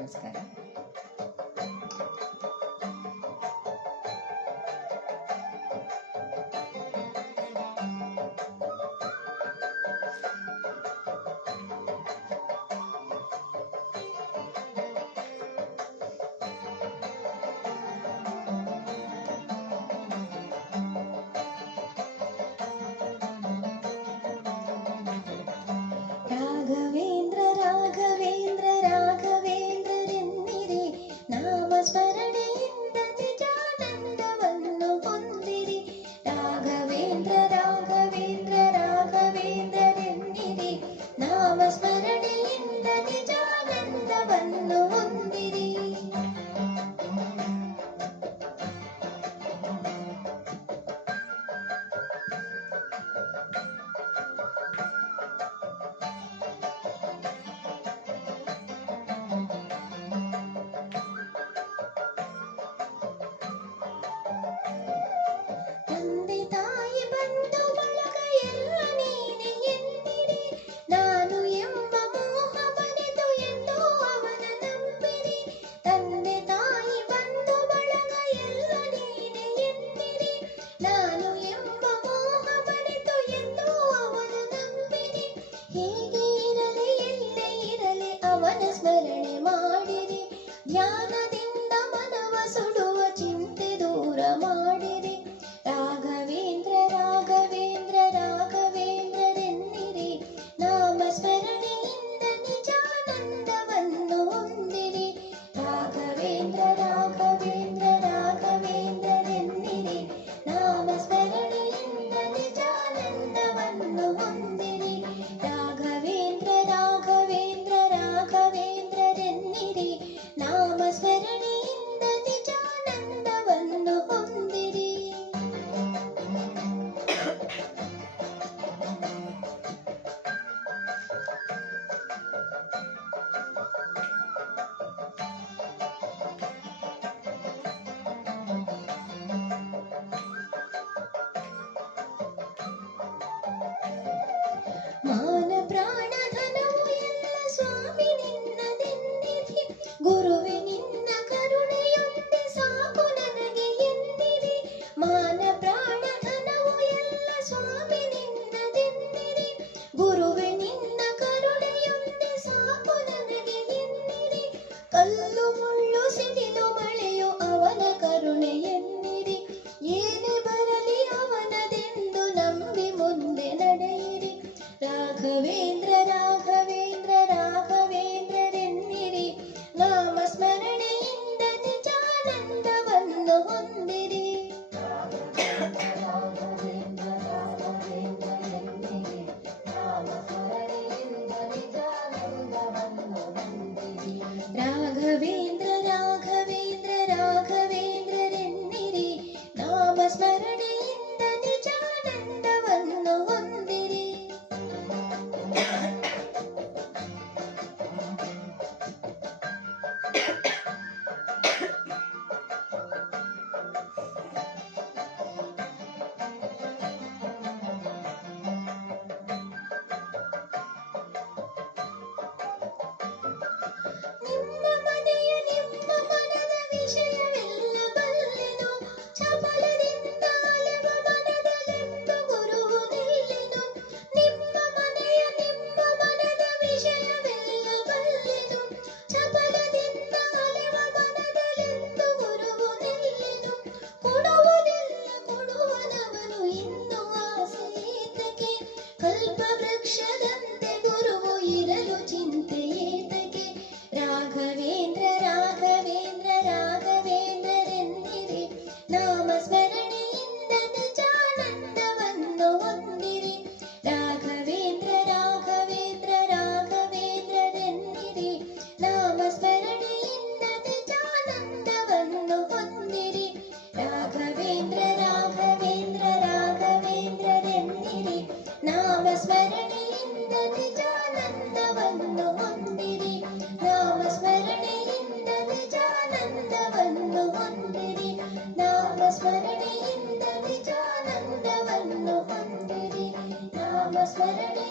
ನಮಸ್ಕಾರ. ರಾಘವೇಂದ್ರ ರಾಘವೇಂದ್ರ ರಾಘವೇಂದ್ರರೆನ್ನಿರಿ, ನಾಮಸ್ಮರಣೆಯಿಂದ ನಿಜಾನಂದವನ್ನು ಹೊಂದಿರಿ. ರಾಘವೇಂದ್ರ ರಾಘವೇಂದ್ರ ರಾಘವೇಂದ್ರರೆನ್ನಿರಿ, ನಾಮಸ್ಮರಣೆಯಿಂದ ನಿಜಾನಂದವನ್ನು ಹೊಂದಿರಿ. ತಂದೆ ತಾಯಿ ಬಂಧು ಬಳಗ ಎಲ್ಲ ನೀನೆ ಎನ್ನಿರಿ, ನಾನು ಎಂಬ ಮೋಹ ಮರೆತು ಎಂದು ಅವನ ನಂಬಿರಿ. ತಂದೆ ತಾಯಿ ಬಂಧು ಬಳಗ ಎಲ್ಲ ನೀನೆ ಎನ್ನಿರಿ, ನಾನು ಎಂಬ ಮೋಹ ಮರೆತು ಎಂದು ಅವನ ನಂಬಿರಿ. ಹೇಗೆ ಇರಲಿ ಎಲ್ಲೇ ಇರಲಿ ಅವನ ಸ್ಮರಣೆ ಮಾಡಿರಿ, ಧ್ಯಾನದಿಂದ ಮನವ ಸುಡುವ ಚಿಂತೆ ದೂರ ಮಾಡಿರಿ. ರಾಘವೇಂದ್ರ ರಾಘವೇಂದ್ರ ರಾಘವೇಂದ್ರರೆನ್ನಿರಿ, ನಾಮಸ್ಮರಣೆಯಿಂದ ನಿಜಾನಂದವನ್ನು ಹೊಂದಿರಿ. ರಾಘವೇಂದ್ರ ರಾಘವೇಂದ್ರ ರಾಘವೇಂದ್ರರೆನ್ನಿರಿ, ನಾಮಸ್ಮರಣೆಯಿಂದ ನಿಜಾನಂದವನ್ನು ಹೊಂದಿರಿ. ರಾಘವೇಂದ್ರ ರಾಘವೇಂದ್ರ ರಾಘವೇಂದ್ರರೆನ್ನಿರಿ, ನಾಮಸ್ಮರಣೆಯಿಂದ ನಿಜಾನಂದವನ್ನು ಹೊಂದಿರಿ. ಮಾನ ಪ್ರಾಣ ಧನವು ಎಲ್ಲ ಸ್ವಾಮಿ ನಿನ್ನದೆನ್ನಿರಿ, ಗುರುವೆ ನಿನ್ನ ಕರುಣೆಯೊಂದೆ ಸಾಕು ನನಗೆ ಎನ್ನಿರಿ. ಮಾನ ಪ್ರಾಣ ಧನವು ಎಲ್ಲ ಸ್ವಾಮಿ ನಿನ್ನದೆನ್ನಿರಿ, ಗುರುವೆ ನಿನ್ನ ಕರುಣೆಯೊಂದೆ ಸಾಕು ನನಗೆ ಎನ್ನಿರಿ. ಕಲ್ಲು ಮುಳ್ಳು ಸಿಡಿಲು ಮಳೆಯು ಅವನ ಕರುಣೆ ಎನ್ನಿರಿ, ಏನೇ ಬರಲಿ ಅವನದೆಂದು ನಂಬಿ ಮುಂದೆ ನಡೆಯಿರಿ. ರಾಘವೇಂದ್ರ ರಾಘವೇಂದ್ರ ರಾಘವೇಂದ್ರರೆನ್ನಿರಿ, ನಾಮಸ್ಮರಣೆಯಿಂದ ನಿಜಾನಂದವನ್ನು ಹೊಂದಿರಿ. ರಾಘವೇಂದ್ರ ರಾಘವೇಂದ್ರರೆನ್ನಿರಿ, ನಾಮಸ್ಮರಣೆಯಿಂದ ನಿಜಾನಂದವನ್ನು ಹೊಂದಿರಿ. ರಾಘವೇಂದ್ರ ರಾಘವೇಂದ್ರ ರಾಘವೇಂದ್ರರೆನ್ನಿರಿ, ನಾಮಸ್ಮರಣೆಯಿಂದ ನಿಜಾನಂದವನ್ನು ಹೊಂದಿರಿ. ನಿಮ್ಮ ಮನೆಯ ನಿಮ್ಮ ಮನದ ವಿಷಯವೆಲ್ಲ ಬಲ್ಲೆನು, ಚಪಲದಿಂದ ಅಲೆವ ಮನದಲ್ಲೆಂದು ಗುರುವು ನಿಲ್ಲೆನು. ನಿಮ್ಮ ಮನೆಯ ನಿಮ್ಮ ಮನದ ವಿಷಯವೆಲ್ಲ ಬಲ್ಲೆನು, ಚಪಲದಿಂದ ಅಲೆವ ಮನದಲ್ಲೆಂದು ಗುರುವು ನಿಲ್ಲೆನು. ಕೊಡುವುದೆಲ್ಲ ಕೊಡುವನವನು ಇನ್ನು ಆಸೆ ಏತಕ್ಕೆ, ಕಲ್ಪವೃಕ್ಷದಂತೆ ಗುರುವು ಇರಲು ಚಿಂತೆ ಏತಕ್ಕೆ. ರಾಘವೇಂದ್ರ ರಾಘವೇಂದ್ರ ರಾಘವೇಂದ್ರರೆನ್ನಿರಿ, ನಾಮಸ್ಮರಣೆಯಿಂದ ನಿಜಾನಂದವನ್ನು ಹೊಂದಿರಿ. ರಾಘವೇಂದ್ರ ರಾಘವೇಂದ್ರ ರಾಘವೇಂದ್ರರೆನ್ನಿರಿ, ನಾಮಸ್ಮರಣೆಯಿಂದ ನಿಜಾನಂದವನ್ನು ಹೊಂದಿರಿ. ರಾಘವೇಂದ್ರ ರಾಘವೇಂದ್ರ ರಾಘವೇಂದ್ರರೆನ್ನಿರಿ, ನಾಮಸ್ಮರಣೆಯಿಂದ ನಿಜಾನಂದವನ್ನು ಹೊಂದಿರಿ. ನಾಮಸ್ಮರಣೆಯಿಂದ ನಿಜಾನಂದವನ್ನು ಹೊಂದಿರಿ. ನಾಮಸ್ಮರಣೆಯಿಂದ ನಿಜಾನಂದವನ್ನು ಹೊಂದಿರಿ. ನಾಮಸ್ಮರಣೆ